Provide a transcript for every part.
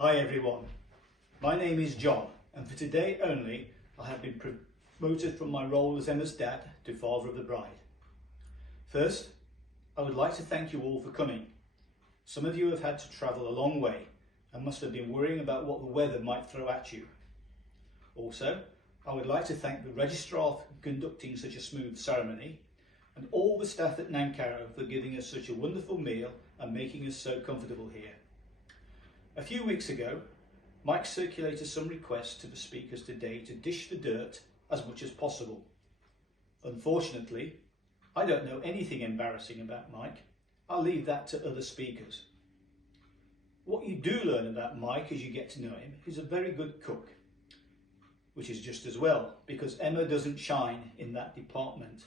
Hi everyone, my name is John and for today only I have been promoted from my role as Emma's dad to father of the bride. First, I would like to thank you all for coming. Some of you have had to travel a long way and must have been worrying about what the weather might throw at you. Also, I would like to thank the registrar for conducting such a smooth ceremony and all the staff at Nankara for giving us such a wonderful meal and making us so comfortable here. A few weeks ago, Mike circulated some requests to the speakers today to dish the dirt as much as possible. Unfortunately, I don't know anything embarrassing about Mike. I'll leave that to other speakers. What you do learn about Mike as you get to know him is a very good cook, which is just as well because Emma doesn't shine in that department.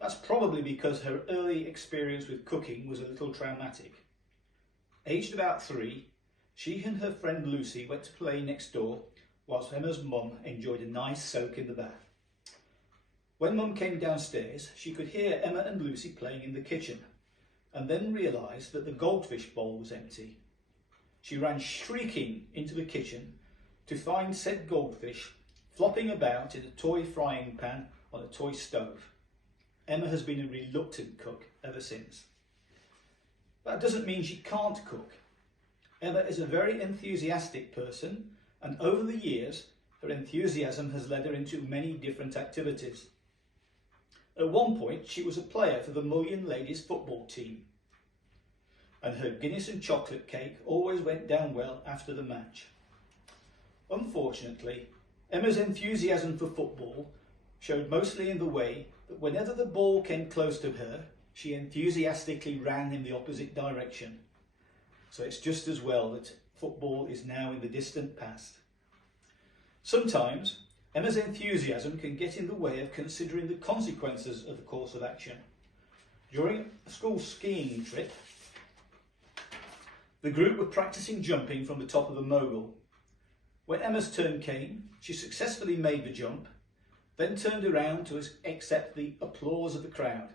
That's probably because her early experience with cooking was a little traumatic. Aged about 3, she and her friend Lucy went to play next door whilst Emma's mum enjoyed a nice soak in the bath. When Mum came downstairs, she could hear Emma and Lucy playing in the kitchen and then realised that the goldfish bowl was empty. She ran shrieking into the kitchen to find said goldfish flopping about in a toy frying pan on a toy stove. Emma has been a reluctant cook ever since. That doesn't mean she can't cook. Emma is a very enthusiastic person and over the years her enthusiasm has led her into many different activities. At one point she was a player for the Mullion ladies football team and her Guinness and chocolate cake always went down well after the match. Unfortunately, Emma's enthusiasm for football showed mostly in the way that whenever the ball came close to her, she enthusiastically ran in the opposite direction. So it's just as well that football is now in the distant past. Sometimes Emma's enthusiasm can get in the way of considering the consequences of the course of action. During a school skiing trip, the group were practicing jumping from the top of a mogul. When Emma's turn came, she successfully made the jump, then turned around to accept the applause of the crowd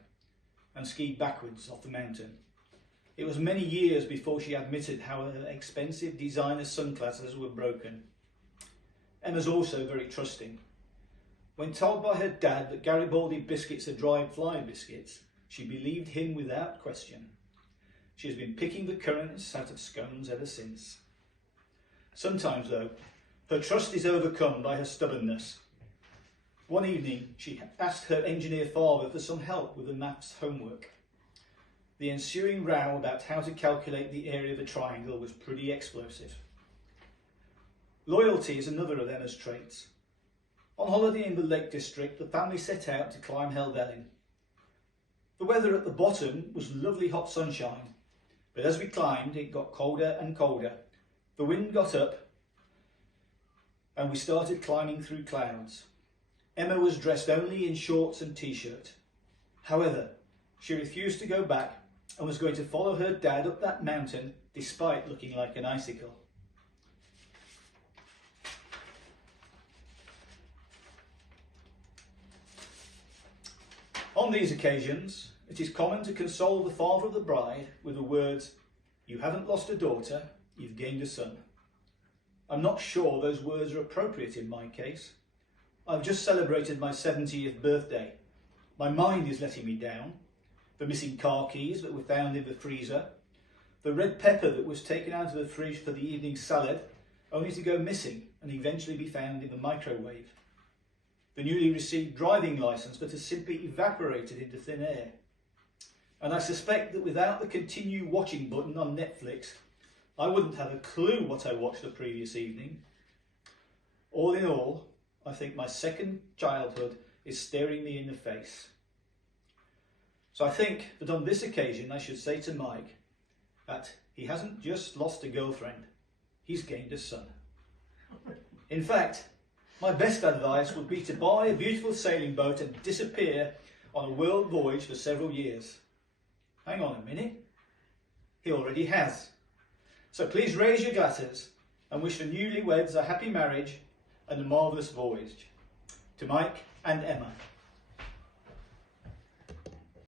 and skied backwards off the mountain. It was many years before she admitted how her expensive designer sunglasses were broken. Emma's also very trusting. When told by her dad that Garibaldi biscuits are dried fly biscuits, she believed him without question. She has been picking the currants out of scones ever since. Sometimes though, her trust is overcome by her stubbornness. One evening, she asked her engineer father for some help with the maths homework. The ensuing row about how to calculate the area of a triangle was pretty explosive. Loyalty is another of Emma's traits. On holiday in the Lake District, the family set out to climb Helvellyn. The weather at the bottom was lovely hot sunshine, but as we climbed, it got colder and colder. The wind got up and we started climbing through clouds. Emma was dressed only in shorts and t-shirt. However, she refused to go back and was going to follow her dad up that mountain despite looking like an icicle. On these occasions, it is common to console the father of the bride with the words, "You haven't lost a daughter, you've gained a son." I'm not sure those words are appropriate in my case. I've just celebrated my 70th birthday. My mind is letting me down. The missing car keys that were found in the freezer, the red pepper that was taken out of the fridge for the evening salad, only to go missing and eventually be found in the microwave. The newly received driving licence that has simply evaporated into thin air. And I suspect that without the continue watching button on Netflix, I wouldn't have a clue what I watched the previous evening. All in all, I think my second childhood is staring me in the face. So I think that on this occasion I should say to Mike that he hasn't just lost a girlfriend, he's gained a son. In fact, my best advice would be to buy a beautiful sailing boat and disappear on a world voyage for several years. Hang on a minute, he already has. So please raise your glasses and wish the newlyweds a happy marriage and a marvellous voyage. To Mike and Emma.